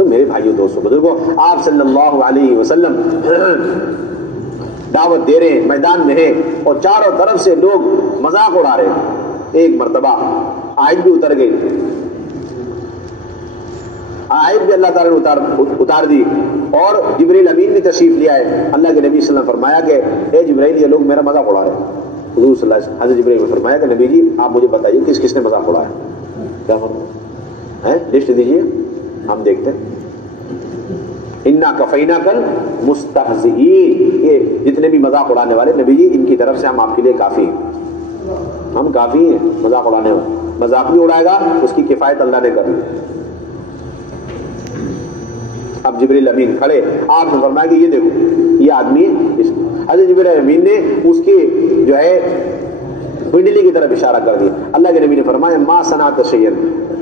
تو میرے بھائیوں دوستوں بزرگوں، آپ صلی اللہ علیہ وسلم دعوت دے رہے ہیں، میدان میں ہیں، اور چاروں طرف سے لوگ مذاق اڑا رہے ہیں۔ ایک مرتبہ آیت بھی اتر گئی، آیت بھی اللہ تعالیٰ نے اتار دی، اور جبریل امین بھی تشریف لیا ہے۔ اللہ کے نبی صلی اللہ علیہ وسلم نے فرمایا کہ اے جبریل، یہ لوگ میرا مذاق اڑا رہے ہیں۔ حضور صلی اللہ علیہ وسلم حضرت جبریل نے فرمایا کہ نبی جی آپ مجھے بتائیے کس کس نے مذاق اڑایا ہے، کیا فرمایا ہے، لسٹ دیجیے ہم دیکھتے ہیں۔ انا کفینا کل مستہزئین، یہ جتنے بھی مذاق اڑانے والے، نبی جی ان کی طرف سے ہم آپ کے لیے کافی ہیں، ہم کافی ہیں مذاق اڑانے والے۔ مذاق بھی اڑائے گا اس کی کفایت اللہ نے کر دی۔ اب جبریل امین کھڑے، آپ نے فرمایا کہ یہ دیکھو یہ آدمی ہے۔ حضرت جبریل امین نے اس کی جو ہے پنڈلی کی طرف اشارہ کر دیا۔ اللہ کے نبی نے فرمایا ما صنعت شیئا،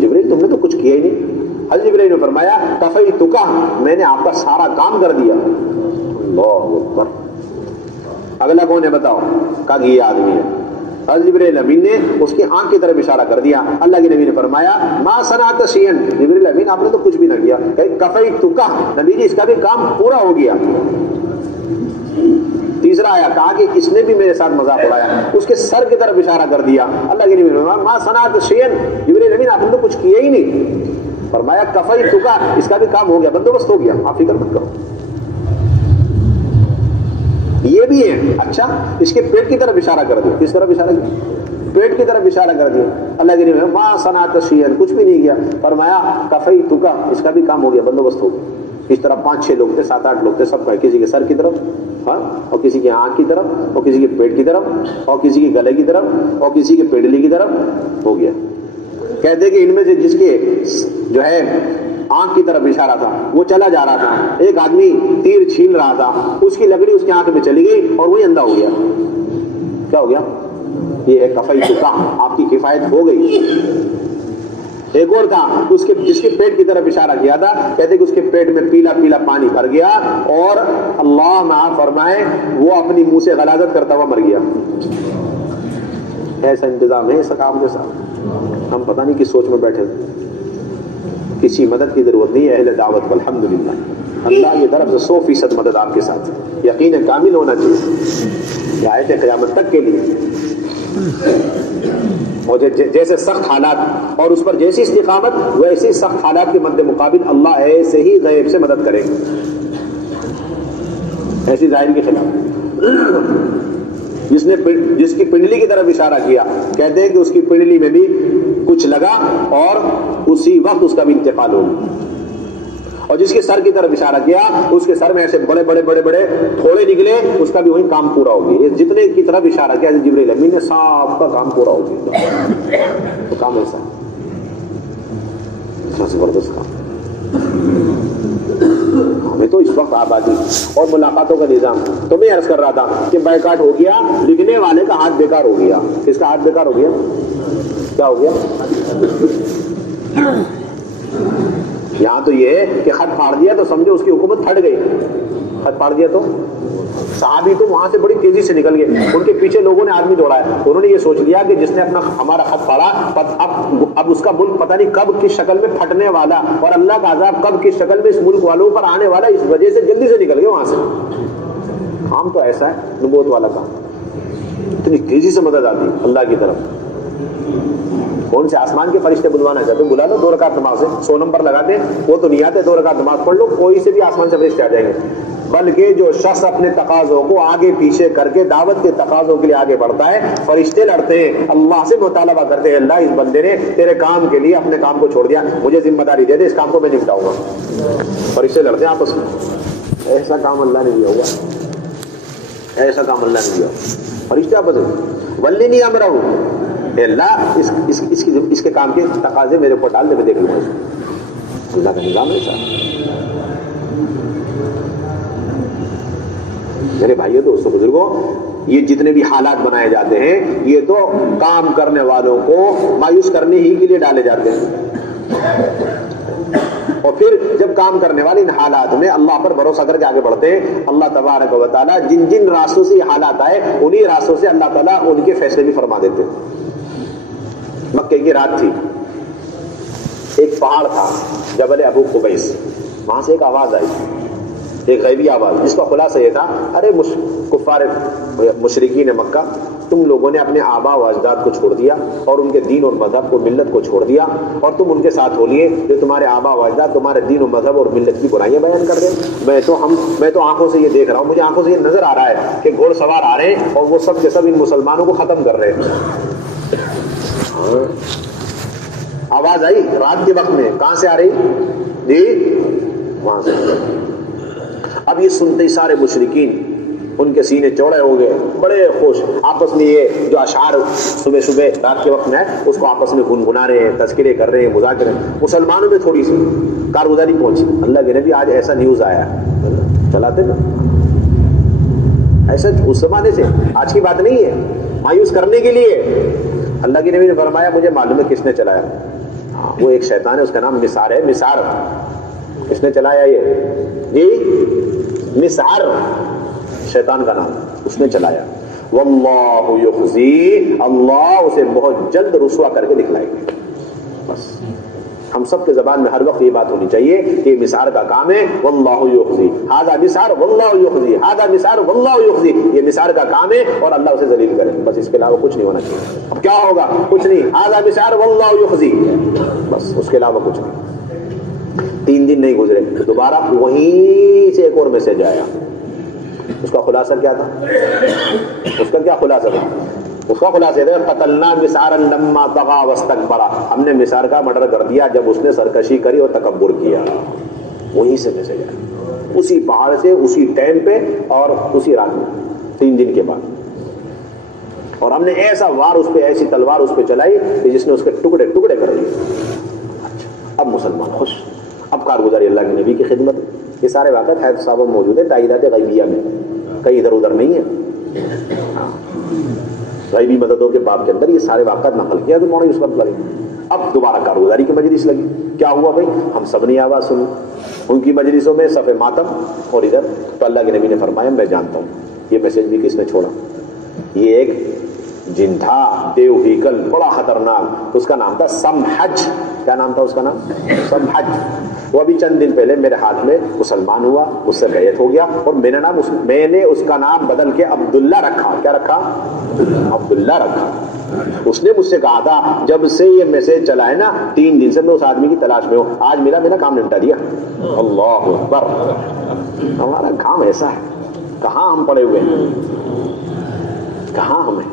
جبریل تم نے تو کچھ کیا ہی نہیں۔ حضرت جبریل نے فرمایا کفیتک، میں نے آپ کا سارا کام کر دیا۔ اللہ اکبر۔ اگلا کون ہے بتاؤ؟ کہا کہ یہ آدمی ہے۔ حضرت جبریل امین نے اس کی آنکھ کی طرف اشارہ کر دیا۔ اللہ کے نبی نے فرمایا ما صنعت شیئا، جبریل امین آپ نے تو کچھ بھی نہ کیا۔ کفیتک، نبی جی اس کا بھی کام پورا ہو گیا۔ تیسرا آیا، کہا کہ اس نے بھی میرے ساتھ مذاق اڑایا، اس کے سر کی طرف اشارہ کر دیا۔ اللہ کے نبی نے فرمایا ما صنعت شیئا، جبریل امین آپ نے تو کچھ کیا ہی نہیں۔ فرمایا کفیتک، اس کا بھی کام ہو گیا، بندوبست ہو گیا، آپ فکر مت کرو۔ یہ بھی ہے، اچھا اس کے پیٹ کی طرف اشارہ کر دیا۔ کس طرف اشارہ کیا؟ پیٹ کی طرف اشارہ کر دیا۔ اللہ کے نبی ما صنعت شیئا، کچھ بھی نہیں کیا۔ فرمایا کفیتک، اس کا بھی کام ہو گیا، بندوبست ہو گیا۔ اس طرح 5-6 لوگ تھے، 7-8 لوگ تھے، سب کا کسی کے سر کی طرف، ہاں، اور کسی کی آنکھ کی طرف، اور کسی کے پیٹ کی طرف، اور کسی کے گلے کی طرف، اور کسی کے پنڈلی کی طرف ہو گیا۔ کہتے کہ ان میں سے جس کے جو ہے آنکھ کی طرف اشارہ تھا وہ چلا جا رہا تھا، ایک آدمی تیر چھین رہا تھا، اس کی لکڑی اس کی آنکھ میں چلی گئی اور وہی اندھا ہو گیا۔ کیا ہو گیا؟ یہ ہے کفیتک، آپ کی کفایت ہو گئی۔ ایک اور تھا اس کے جس کے پیٹ کی طرف اشارہ کیا تھا، کہتے کہ اس کے پیٹ میں پیلا پیلا پانی بھر گیا، اور اللہ معاف فرمائے وہ اپنی منہ سے غلاظت کرتا ہوا مر گیا۔ ایسا انتظام ہے اس کام کے ساتھ، ہم پتہ نہیں کس سوچ میں بیٹھے تھے۔ کسی مدد کی ضرورت نہیں ہے اہل دعوت کو، الحمدللہ اللہ کی طرف سے 100% مدد آپ کے ساتھ، یقین کامل ہونا چاہیے یہ آیت قیامت تک کے لیے۔ اور جیسے سخت حالات اور اس پر جیسی استقامت، ویسے سخت حالات کے مد مقابل اللہ ایسے ہی غیب سے مدد کرے گا، ایسی ظاہر کے خلاف۔ جس کی پنڈلی کی طرف اشارہ کیا، کہتے ہیں کہ اس کی پنڈلی میں بھی کچھ لگا اور اسی وقت اس کا بھی انتقال ہو گیا۔ اور جس کے سر کی طرف اشارہ کیا، اس کے سر میں ایسے بڑے بڑے بڑے بڑے تھوڑے نکلے، اس کا بھی وہی کام پورا ہو گیا۔ جتنے کی طرف اشارہ کیا جبریل امین نے، سب کا کام پورا ہو گیا۔ تو کام ایسا زبردست کام۔ ہمیں تو اس وقت آبادی اور ملاقاتوں کا نظام، تو میں عرض کر رہا تھا کہ بائیکاٹ ہو گیا، لکھنے والے کا ہاتھ بیکار ہو گیا۔ کس کا ہاتھ بیکار ہو گیا؟ کیا ہو گیا؟ یہاں تو یہ ہے کہ خط پھاڑ دیا تو سمجھو اس کی حکومت پھٹ گئی۔ خط پھاڑ دیا تو صحابی تو وہاں سے بڑی تیزی سے نکل گئے، ان کے پیچھے لوگوں نے آدمی دوڑایا، انہوں نے یہ سوچ لیا کہ جس نے اپنا ہمارا خط پھاڑا اب اس کا ملک پتہ نہیں کب کس شکل میں پھٹنے والا، اور اللہ کا عذاب کب کس شکل میں اس ملک والوں پر آنے والا، اس وجہ سے جلدی سے نکل گئے وہاں سے۔ کام تو ایسا ہے نبوت والا کام، اتنی تیزی سے مدد آتی اللہ کی طرف۔ کون سے آسمان کے فرشتے بلوانا چاہتے ہیں بلا لو، 2 رکعت نماز ہے، 100 نمبر لگاتے ہیں، وہ تو نہیں آتے، 2 رکعت نماز پڑھ لو، کوئی سے بھی آسمان سے فرشتے آ جائیں گے۔ بلکہ جو شخص اپنے تقاضوں کو آگے پیچھے کر کے دعوت کے تقاضوں کے لیے آگے بڑھتا ہے، فرشتے لڑتے ہیں، اللہ سے مطالبہ کرتے ہیں، اللہ اس بندے نے تیرے کام کے لیے اپنے کام کو چھوڑ دیا، مجھے ذمہ داری دے دے، اس کام کو میں نپٹاؤں گا۔ فرشتے لڑتے ہیں آپس میں۔ ایسا کام اللہ نے دیا ہوگا، ایسا کام اللہ نے دیا، فرشتے آپس میں ولی نہیں امرہ ہو، اے اللہ اس کے کام کے تقاضے میرے اوپر ڈال دے، میں دیکھ لوں گا۔ اللہ کا نظام ہے ایسا۔ میرے بھائیوں دوستوں بزرگوں، یہ جتنے بھی حالات بنائے جاتے ہیں، یہ تو کام کرنے والوں کو مایوس کرنے ہی کے لیے ڈالے جاتے ہیں، اور پھر جب کام کرنے والے ان حالات میں اللہ پر بھروسہ کر کے آگے بڑھتے ہیں، اللہ تبارک و تعالیٰ جن جن راستوں سے یہ حالات آئے، انہی راستوں سے اللہ تعالیٰ ان کے فیصلے بھی فرما دیتے ہیں۔ مکے کی رات تھی، ایک پہاڑ تھا جبل ابو قبیس، وہاں سے ایک آواز آئی، ایک غیبی آواز، جس کا خلاصہ یہ تھا، ارے کفار مشرکین مکہ، تم لوگوں نے اپنے آبا و اجداد کو چھوڑ دیا اور ان کے دین اور مذہب کو، ملت کو چھوڑ دیا، اور تم ان کے ساتھ ہو لیے جو تمہارے آبا و اجداد تمہارے دین و مذہب اور ملت کی برائیاں بیان کر دیں۔ میں تو آنکھوں سے یہ دیکھ رہا ہوں، مجھے آنکھوں سے یہ نظر آ رہا ہے کہ گھوڑ سوار آ رہے ہیں اور وہ سب کے سب ان مسلمانوں کو ختم کر رہے ہیں۔ آواز آئی رات کے وقت میں، کہاں سے آ رہی جی؟ وہاں سے۔ اب یہ سنتے ہی سارے مشرکین ان کے سینے چوڑے ہو گئے، بڑے خوش، آپس میں یہ جو اشعار صبح صبح رات کے وقت میں ہے اس کو آپس میں گنگنا رہے ہیں، تذکرے کر رہے ہیں، مذاکرے۔ مسلمانوں میں تھوڑی سی کارگزاری پہنچی، اللہ کے نبی آج ایسا نیوز آیا، چلاتے نا ایسا، اس زمانے سے آج کی بات نہیں ہے، مایوس کرنے کے لیے۔ اللہ کے نبی نے فرمایا مجھے معلوم ہے کس نے چلایا، وہ ایک شیطان ہے، اس کا نام مسار ہے، مسار۔ کس نے چلایا یہ جی؟ مسار، شیطان کا نام، اس نے چلایا۔ واللہ یخزی، اللہ اسے بہت جلد رسوا کر کے دکھلائے گا۔ بس ہم سب کے زبان میں ہر وقت یہ بات ہونی چاہیے کہ مسار کا کام ہے، واللہ یخزی، ھذا مسار واللہ یخزی، ھذا مسار واللہ یخزی، یہ مسار کا کام ہے اور اللہ اسے ذلیل کرے، بس اس کے علاوہ کچھ نہیں ہونا چاہیے۔ اب کیا ہوگا؟ کچھ نہیں، ھذا مسار واللہ یخزی، بس اس کے علاوہ کچھ نہیں۔ 3 دن نہیں گزرے، دوبارہ وہیں سے ایک اور میسج آیا۔ اس کا خلاصہ کیا تھا؟ اس کا کیا خلاصہ تھا؟ اس کا خلاصہ یہ تھا قتلنا مسارا لما طغى واستكبر، ہم نے مسار کا مرڈر کر دیا جب اس نے سرکشی کری اور تکبر کیا۔ وہیں سے میسج آیا، اسی پہاڑ سے، اسی ٹائم پہ اور اسی رات میں، 3 دن کے بعد۔ اور ہم نے ایسا وار اس پہ، ایسی تلوار اس پہ چلائی کہ جس نے اس کے ٹکڑے ٹکڑے کر دیے۔ اب مسلمان خوش، اب کارگزاری اللہ کے نبی کی خدمت۔ یہ سارے واقعات حیات صاحب موجود ہیں تائیدات غیبیہ میں، کہیں ادھر ادھر نہیں ہے۔ غیبی مددوں کے باب کے اندر یہ سارے واقعات نقل کیا تو مولانا یوسف لگے۔ اب دوبارہ کارگزاری کی مجلس لگی، کیا ہوا بھائی؟ ہم سب نے آواز سنی، ان کی مجلسوں میں صف ماتم، اور ادھر تو اللہ کے نبی نے فرمایا میں جانتا ہوں یہ میسج بھی کس نے چھوڑا۔ یہ ایک جن تھا دیو ہیکل، بڑا خطرناک، اس کا نام تھا سمحج۔ کیا نام تھا اس کا نام؟ سمحج۔ وہ ابھی چند دن پہلے میرے ہاتھ میں مسلمان ہوا، اس سے بیعت ہو گیا، اور میں نے اس کا نام بدل کے عبداللہ رکھا۔ کیا رکھا؟ عبداللہ رکھا۔ اس نے مجھ سے کہا تھا جب سے یہ میسج چلا ہے نا 3 دن سے میں اس آدمی کی تلاش میں ہوں، آج ملا، میرا کام نمٹا دیا۔ اللہ اکبر، ہمارا کام ایسا ہے، کہاں ہم پڑے ہوئے ہیں، کہاں ہمیں۔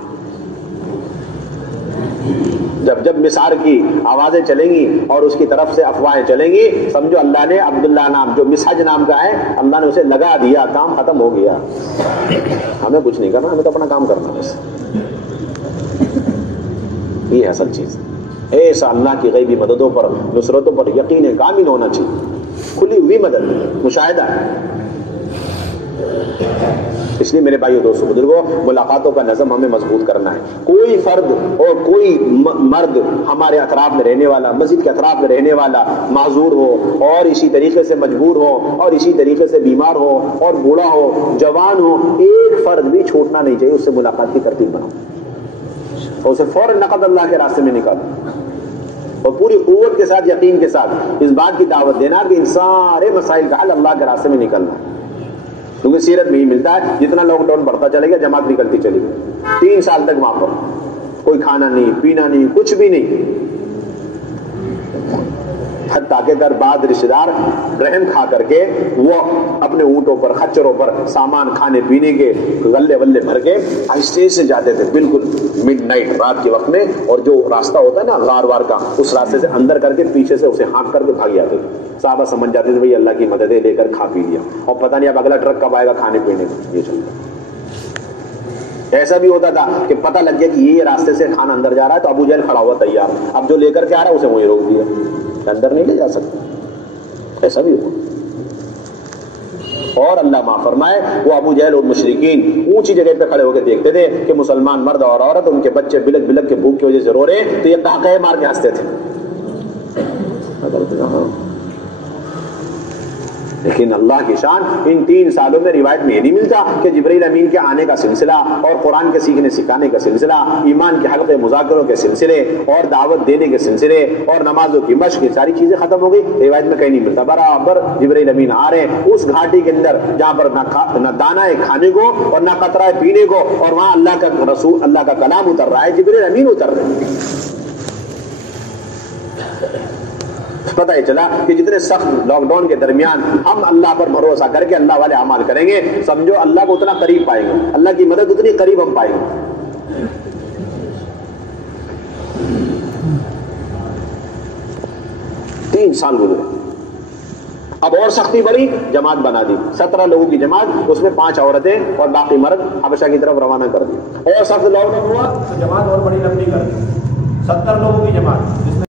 جب مسار کی آوازیں چلیں گی اور اس کی طرف سے افواہیں چلیں گی، سمجھو اللہ نے عبداللہ نام جو مسحج نام کا ہے، اللہ نے اسے لگا دیا، کام ختم ہو گیا۔ ہمیں کچھ نہیں کرنا، ہمیں تو اپنا کام کرنا بس۔ یہ اصل چیز ایسا اللہ کی غیبی مددوں پر، نصرتوں پر یقین کامل ہونا چاہیے، کھلی ہوئی مدد، مشاہدہ ہے۔ اس لیے میرے بھائیو دوستو بزرگوں، ملاقاتوں کا نظم ہمیں مضبوط کرنا ہے۔ کوئی فرد اور کوئی مرد ہمارے اطراف میں رہنے والا، مسجد کے اطراف میں رہنے والا معذور ہو اور اسی طریقے سے مجبور ہو اور اسی طریقے سے بیمار ہو اور بوڑھا ہو، جوان ہو، ایک فرد بھی چھوٹنا نہیں چاہیے۔ اس سے ملاقات کی ترتیب بناؤ اور اسے فوراً نقد اللہ کے راستے میں نکالو، اور پوری قوت کے ساتھ، یقین کے ساتھ اس بات کی دعوت دینا کہ ان سارے مسائل کا حل اللہ کے راستے میں نکلنا ہے۔ کیونکہ سیرت میں ہی ملتا ہے، جتنا لاک ڈاؤن بڑھتا چلے گا جماعت نکلتی چلی گئی۔ 3 سال تک وہاں پر کوئی کھانا نہیں، پینا نہیں، کچھ بھی نہیں، حتیٰ کہ در بعد رشتہ دار رحم کھا کر کے وہ اپنے اونٹوں پر، خچروں پر سامان کھانے پینے کے غلے ولے بھر کے آہستہ سے جاتے تھے، بالکل مڈ نائٹ، رات کے وقت میں، اور جو راستہ ہوتا ہے نا غار وار کا، اس راستے سے اندر کر کے پیچھے سے اسے ہانک کر کے بھاگ جاتے تھے۔ صحابہ سمجھ جاتے تھے بھئی اللہ کی مددیں لے کر کھا پی لیا، اور پتہ نہیں اب اگلا ٹرک کب آئے گا کھانے پینے کا، یہ چلتا۔ ایسا بھی ہوتا تھا کہ پتہ لگ گیا کہ یہ راستے سے کھانا اندر جا رہا ہے تو ابو جہل کھڑا ہوا تیار، اب جو لے کر کے آ رہا ہے اسے وہیں روک دیا، اندر نہیں لے جا سکتا۔ ایسا بھی ہوا۔ اور اللہ معاف فرمائے، وہ ابو جہل اور مشرکین اونچی جگہ پہ کھڑے ہو کے دیکھتے تھے کہ مسلمان مرد اور عورت، ان کے بچے بلک بلک کے بھوک کی وجہ سے رو رہے ہیں، تو یہ قہقہے مار کے ہنستے تھے۔ لیکن اللہ کی شان ان 3 سالوں میں روایت میں یہ نہیں ملتا کہ جبرائیل امین کے آنے کا سلسلہ اور قرآن کے سیکھنے سکھانے کا سلسلہ، ایمان کے حلقے مذاکروں کے سلسلے اور دعوت دینے کے سلسلے اور نمازوں کی مشق، یہ ساری چیزیں ختم ہو گئی، روایت میں کہیں نہیں ملتا۔ برابر جبرائیل امین آ رہے ہیں اس گھاٹی کے اندر جہاں پر نہ دانا ہے کھانے کو اور نہ قطرہ ہے پینے کو، اور وہاں اللہ کا رسول، اللہ کا کلام اتر رہا ہے، جبرائیل امین اتر رہے ہیں۔ پتہ ہی چلا کہ جتنے سخت لاک ڈاؤن کے درمیان ہم اللہ پر بھروسہ کر کے اللہ والے اعمال کریں گے، سمجھو اللہ کو اتنا قریب پائیں گے، اللہ کی مدد اتنی قریب ہم پائیں گے۔ 3 سال گزرے، اب اور سختی بڑی، جماعت بنا دی، 17 لوگوں کی جماعت، اس میں 5 عورتیں اور باقی مرد حبشہ کی طرف روانہ کر دی۔ اور سخت لاک ڈاؤن ہوا تو جماعت اور بڑی لمبی کر دی، 70 لوگوں کی جماعت،